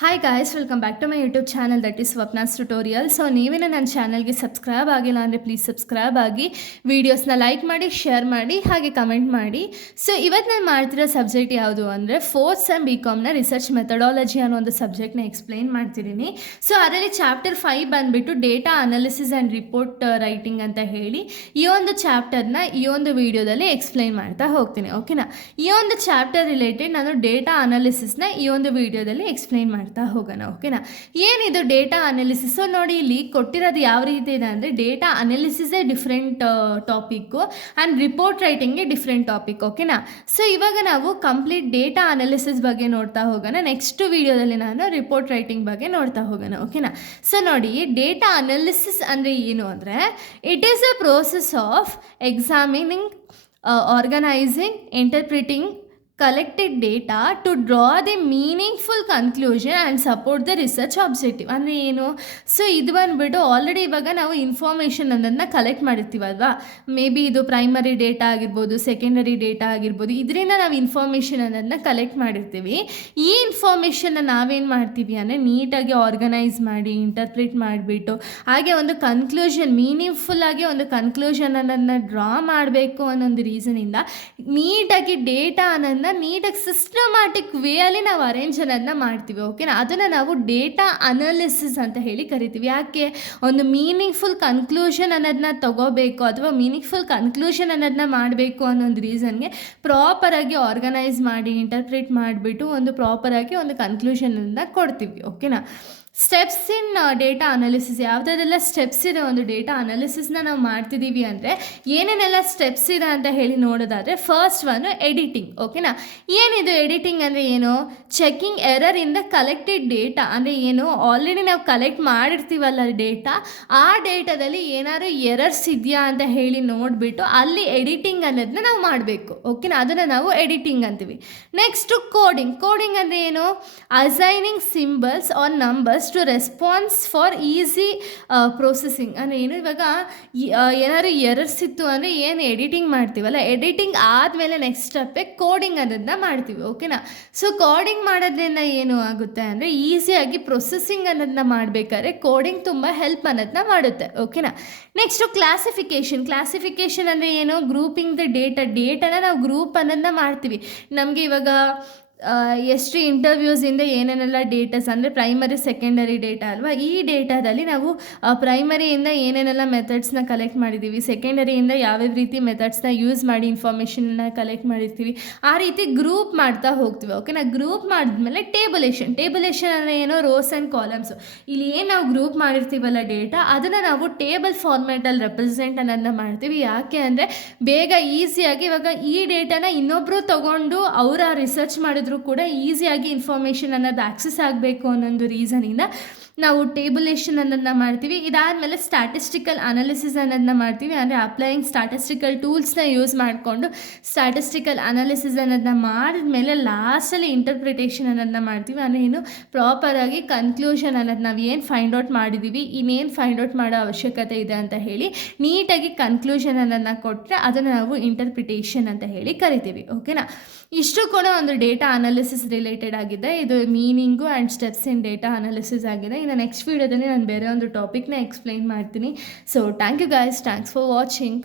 Hi guys, welcome back to my YouTube channel that is Swapna's tutorial. So ನೀವೇನು ನನ್ನ ಚಾನಲ್ಗೆ subscribe ಆಗಿಲ್ಲ ಅಂದರೆ ಪ್ಲೀಸ್ ಸಬ್ಸ್ಕ್ರೈಬ್ ಆಗಿ, ವೀಡಿಯೋಸ್ನ ಲೈಕ್ ಮಾಡಿ, ಶೇರ್ ಮಾಡಿ, ಹಾಗೆ ಕಮೆಂಟ್ ಮಾಡಿ. ಸೊ ಇವತ್ತು ನಾನು ಮಾಡ್ತಿರೋ ಸಬ್ಜೆಕ್ಟ್ ಯಾವುದು ಅಂದರೆ ಫೋರ್ತ್ ಸೆಮ್ BComನ ರಿಸರ್ಚ್ ಮೆಥಡಾಲಜಿ ಅನ್ನೋ ಒಂದು ಸಬ್ಜೆಕ್ಟ್ನ ಎಕ್ಸ್ಪ್ಲೈನ್ ಮಾಡ್ತಿದ್ದೀನಿ. ಸೊ ಅದರಲ್ಲಿ ಚಾಪ್ಟರ್ 5 ಬಂದುಬಿಟ್ಟು data analysis and report writing ಅಂತ ಹೇಳಿ ಈ ಒಂದು ಚಾಪ್ಟರ್ನ ಈ ಒಂದು ವಿಡಿಯೋದಲ್ಲಿ ಎಕ್ಸ್ಪ್ಲೈನ್ ಮಾಡ್ತಾ ಹೋಗ್ತೀನಿ. ಓಕೆನಾ? ಈ ಒಂದು ಚಾಪ್ಟರ್ ರಿಲೇಟೆಡ್ ನಾನು ಡೇಟಾ ಅನಾಲಿಸಿಸ್ನ ಈ ಒಂದು ವಿಡಿಯೋದಲ್ಲಿ ಎಕ್ಸ್ಪ್ಲೈನ್ ಮಾಡ್ತಾ ಹೋಗೋಣ. ಓಕೆನಾ? ಏನಿದು ಡೇಟಾ ಅನಾಲಿಸಿಸ್? ನೋಡಿ, ಇಲ್ಲಿ ಕೊಟ್ಟಿರೋದು ಯಾವ ರೀತಿ ಇದೆ ಅಂದರೆ ಡೇಟಾ ಅನಾಲಿಸಿಸೇ ಡಿಫ್ರೆಂಟ್ ಟಾಪಿಕ್ಕು ಆ್ಯಂಡ್ ರಿಪೋರ್ಟ್ ರೈಟಿಂಗ್ಗೆ ಡಿಫ್ರೆಂಟ್ ಟಾಪಿಕ್. ಓಕೆನಾ? ಸೊ ಇವಾಗ ನಾವು ಕಂಪ್ಲೀಟ್ ಡೇಟಾ ಅನಾಲಿಸಿಸ್ ಬಗ್ಗೆ ನೋಡ್ತಾ ಹೋಗೋಣ. ನೆಕ್ಸ್ಟ್ ವಿಡಿಯೋದಲ್ಲಿ ನಾನು ರಿಪೋರ್ಟ್ ರೈಟಿಂಗ್ ಬಗ್ಗೆ ನೋಡ್ತಾ ಹೋಗೋಣ. ಓಕೆನಾ? ಸೊ ನೋಡಿ, ಡೇಟಾ ಅನಾಲಿಸಿಸ್ ಅಂದರೆ ಏನು ಅಂದರೆ it is a process of examining, organising, interpreting collected data to draw the meaningful conclusion and support the research objective. ಅಂದರೆ ಏನು? ಸೊ ಇದು ಬಂದುಬಿಟ್ಟು ಆಲ್ರೆಡಿ ಇವಾಗ ನಾವು ಇನ್ಫಾರ್ಮೇಷನ್ ಅನ್ನೋದನ್ನ ಕಲೆಕ್ಟ್ ಮಾಡಿರ್ತೀವಲ್ವಾ. ಮೇ ಬಿ ಇದು ಪ್ರೈಮರಿ ಡೇಟಾ ಆಗಿರ್ಬೋದು, ಸೆಕೆಂಡರಿ ಡೇಟಾ ಆಗಿರ್ಬೋದು, ಇದರಿಂದ ನಾವು ಇನ್ಫಾರ್ಮೇಷನ್ ಅನ್ನೋದನ್ನ ಕಲೆಕ್ಟ್ ಮಾಡಿರ್ತೀವಿ. ಈ ಇನ್ಫಾರ್ಮೇಷನ್ನ ನಾವೇನು ಮಾಡ್ತೀವಿ ಅಂದರೆ ನೀಟಾಗಿ ಆರ್ಗನೈಸ್ ಮಾಡಿ, ಇಂಟರ್ಪ್ರಿಟ್ ಮಾಡಿಬಿಟ್ಟು, ಹಾಗೆ ಒಂದು ಕನ್ಕ್ಲೂಷನ್, ಮೀನಿಂಗ್ಫುಲ್ಲಾಗಿ ಒಂದು ಕನ್ಕ್ಲೂಷನ್ ಅನ್ನೋದನ್ನ ಡ್ರಾ ಮಾಡಬೇಕು ಅನ್ನೋ ರೀಸನಿಂದ ನೀಟಾಗಿ ಡೇಟಾ ಅನ್ನೋದನ್ನ ನೀಟಾಗಿ ಸಿಸ್ಟಮ್ಯಾಟಿಕ್ ವೇಯಲ್ಲಿ ನಾವು ಅರೇಂಜ್ ಅನ್ನೋದನ್ನ ಮಾಡ್ತೀವಿ. ಓಕೆನಾ? ಅದನ್ನು ನಾವು ಡೇಟಾ ಅನಾಲಿಸಿಸ್ ಅಂತ ಹೇಳಿ ಕರಿತೀವಿ. ಯಾಕೆ? ಒಂದು ಮೀನಿಂಗ್ಫುಲ್ ಕನ್ಕ್ಲೂಷನ್ ಅನ್ನೋದನ್ನ ತಗೋಬೇಕು ಅಥವಾ ಮೀನಿಂಗ್ಫುಲ್ ಕನ್ಕ್ಲೂಷನ್ ಅನ್ನೋದನ್ನ ಮಾಡಬೇಕು ಅನ್ನೋ ಒಂದು ರೀಸನ್ಗೆ ಪ್ರಾಪರಾಗಿ ಆರ್ಗನೈಸ್ ಮಾಡಿ, ಇಂಟರ್ಪ್ರಿಟ್ ಮಾಡಿಬಿಟ್ಟು ಒಂದು ಪ್ರಾಪರಾಗಿ ಒಂದು ಕನ್ಕ್ಲೂಷನನ್ನು ಕೊಡ್ತೀವಿ. ಓಕೆನಾ? ಸ್ಟೆಪ್ಸ್ ಇನ್ ಡೇಟಾ ಅನಾಲಿಸಿಸ್, ಯಾವುದಾದೆಲ್ಲ ಸ್ಟೆಪ್ಸ್ ಇದೆ ಒಂದು ಡೇಟಾ ಅನಾಲಿಸಿಸ್ನ ನಾವು ಮಾಡ್ತಿದ್ದೀವಿ ಅಂದರೆ ಏನೇನೆಲ್ಲ ಸ್ಟೆಪ್ಸ್ ಇದೆ ಅಂತ ಹೇಳಿ ನೋಡೋದಾದರೆ ಫಸ್ಟ್ ಒನ್ನು ಎಡಿಟಿಂಗ್. ಓಕೆನಾ? ಏನಿದು ಎಡಿಟಿಂಗ್ ಅಂದರೆ ಏನು? Checking error in the collected data. ಅಂದರೆ ಏನು? ಆಲ್ರೆಡಿ ನಾವು ಕಲೆಕ್ಟ್ ಮಾಡಿರ್ತೀವಲ್ಲ ಡೇಟಾ, ಆ ಡೇಟಾದಲ್ಲಿ ಏನಾದ್ರು ಎರರ್ಸ್ ಇದೆಯಾ ಅಂತ ಹೇಳಿ ನೋಡಿಬಿಟ್ಟು ಅಲ್ಲಿ ಎಡಿಟಿಂಗ್ ಅನ್ನೋದನ್ನ ನಾವು ಮಾಡಬೇಕು. ಓಕೆನಾ? ಅದನ್ನು ನಾವು ಎಡಿಟಿಂಗ್ ಅಂತೀವಿ. Next coding. ಕೋಡಿಂಗ್ ಅಂದರೆ ಏನು? Assigning symbols or numbers to response for easy processing. ಅಂದರೆ ಏನು? ಇವಾಗ ಏನಾದ್ರು ಎರರ್ಸ್ ಇತ್ತು ಅಂದರೆ ಏನು ಎಡಿಟಿಂಗ್ ಮಾಡ್ತೀವಲ್ಲ, ಎಡಿಟಿಂಗ್ ಆದಮೇಲೆ ನೆಕ್ಸ್ಟ್ ಸ್ಟೆಪ್ಪೇ ಕೋಡಿಂಗ್ ಅನ್ನೋದನ್ನ ಮಾಡ್ತೀವಿ. ಓಕೆನಾ? ಸೊ ಕೋಡಿಂಗ್ ಮಾಡೋದ್ರಿಂದ ಏನು ಆಗುತ್ತೆ ಅಂದರೆ ಈಸಿಯಾಗಿ ಪ್ರೊಸೆಸಿಂಗ್ ಅನ್ನೋದನ್ನ ಮಾಡಬೇಕಾದ್ರೆ ಕೋಡಿಂಗ್ ತುಂಬ ಹೆಲ್ಪ್ ಅನ್ನೋದನ್ನ ಮಾಡುತ್ತೆ. ಓಕೆನಾ? Next classification. ಕ್ಲಾಸಿಫಿಕೇಷನ್ ಅಂದರೆ ಏನು? ಗ್ರೂಪಿಂಗ್ ದ ಡೇಟಾನ ನಾವು ಗ್ರೂಪ್ ಅನ್ನೋದನ್ನ ಮಾಡ್ತೀವಿ. ನಮಗೆ ಇವಾಗ ಎಷ್ಟು ಇಂಟರ್ವ್ಯೂಸಿಂದ ಏನೇನೆಲ್ಲ ಡೇಟಾಸ್ ಅಂದರೆ ಪ್ರೈಮರಿ, ಸೆಕೆಂಡರಿ ಡೇಟಾ ಅಲ್ವಾ. ಈ ಡೇಟಾದಲ್ಲಿ ನಾವು ಪ್ರೈಮರಿಯಿಂದ ಏನೇನೆಲ್ಲ ಮೆಥಡ್ಸ್ನ ಕಲೆಕ್ಟ್ ಮಾಡಿದ್ದೀವಿ, ಸೆಕೆಂಡರಿಯಿಂದ ಯಾವ್ಯಾವ ರೀತಿ ಮೆಥಡ್ಸ್ನ ಯೂಸ್ ಮಾಡಿ ಇನ್ಫಾರ್ಮೇಷನ್ನ ಕಲೆಕ್ಟ್ ಮಾಡಿರ್ತೀವಿ, ಆ ರೀತಿ ಗ್ರೂಪ್ ಮಾಡ್ತಾ ಹೋಗ್ತೀವಿ. ಓಕೆನಾ? ಗ್ರೂಪ್ ಮಾಡಿದ್ಮೇಲೆ ಟೇಬುಲೇಷನ್. ಟೇಬುಲೇಷನ್ ಅಂದರೆ ಏನೋ ರೋಸ್ ಆ್ಯಂಡ್ ಕಾಲಮ್ಸು. ಇಲ್ಲಿ ಏನು ನಾವು ಗ್ರೂಪ್ ಮಾಡಿರ್ತೀವಲ್ಲ ಡೇಟಾ, ಅದನ್ನು ನಾವು ಟೇಬಲ್ ಫಾರ್ಮ್ಯಾಟಲ್ಲಿ ರೆಪ್ರೆಸೆಂಟ್ ಅನ್ನೋದನ್ನ ಮಾಡ್ತೀವಿ. ಯಾಕೆ ಅಂದರೆ ಬೇಗ ಈಸಿಯಾಗಿ ಇವಾಗ ಈ ಡೇಟಾನ ಇನ್ನೊಬ್ಬರು ತೊಗೊಂಡು ಅವರ ರಿಸರ್ಚ್ ಮಾಡಿದ್ರು ಕೂಡ ಈಸಿಯಾಗಿ ಇನ್ಫಾರ್ಮೇಷನ್ ಅನ್ನೋದು ಆಕ್ಸೆಸ್ ಆಗಬೇಕು ಅನ್ನೋದು ರೀಸನಿಂದ ನಾವು ಟೇಬುಲೇಷನ್ ಅನ್ನೋದನ್ನ ಮಾಡ್ತೀವಿ. ಇದಾದಮೇಲೆ ಸ್ಟ್ಯಾಟಿಸ್ಟಿಕಲ್ ಅನಾಲಿಸಿಸ್ ಅನ್ನೋದನ್ನ ಮಾಡ್ತೀವಿ. ಅಂದರೆ ಅಪ್ಲೈಯಿಂಗ್ ಸ್ಟ್ಯಾಟಿಸ್ಟಿಕಲ್ ಟೂಲ್ಸ್ನ ಯೂಸ್ ಮಾಡಿಕೊಂಡು ಸ್ಟ್ಯಾಟಿಸ್ಟಿಕಲ್ ಅನಾಲಿಸಿಸ್ ಅನ್ನೋದನ್ನ ಮಾಡಿದ್ಮೇಲೆ ಲಾಸ್ಟಲ್ಲಿ ಇಂಟರ್ಪ್ರಿಟೇಷನ್ ಅನ್ನೋದನ್ನ ಮಾಡ್ತೀವಿ. ಅಂದರೆ ಏನು? ಪ್ರಾಪರಾಗಿ ಕನ್ಕ್ಲೂಷನ್ ಅನ್ನೋದು ನಾವು ಏನು ಫೈಂಡ್ ಔಟ್ ಮಾಡಿದ್ದೀವಿ, ಇನ್ನೇನು ಫೈಂಡ್ ಔಟ್ ಮಾಡೋ ಅವಶ್ಯಕತೆ ಇದೆ ಅಂತ ಹೇಳಿ ನೀಟಾಗಿ ಕನ್ಕ್ಲೂಷನ್ ಅನ್ನೋದನ್ನ ಕೊಟ್ಟರೆ ಅದನ್ನು ನಾವು ಇಂಟರ್ಪ್ರಿಟೇಷನ್ ಅಂತ ಹೇಳಿ ಕರಿತೀವಿ. ಓಕೆನಾ? ಇಷ್ಟು ಕೂಡ ಒಂದು ಡೇಟಾ ಅನಾಲಿಸಿಸ್ ರಿಲೇಟೆಡ್ ಆಗಿದೆ. ಇದು meaning and steps in data analysis ಆಗಿದೆ. ಇನ್ನು ನೆಕ್ಸ್ಟ್ ವೀಡಿಯೋದಲ್ಲಿ ನಾನು ಬೇರೆ ಒಂದು ಟಾಪಿಕ್ನ ಎಕ್ಸ್ಪ್ಲೈನ್ ಮಾಡ್ತೀನಿ. So thank you guys, thanks for watching.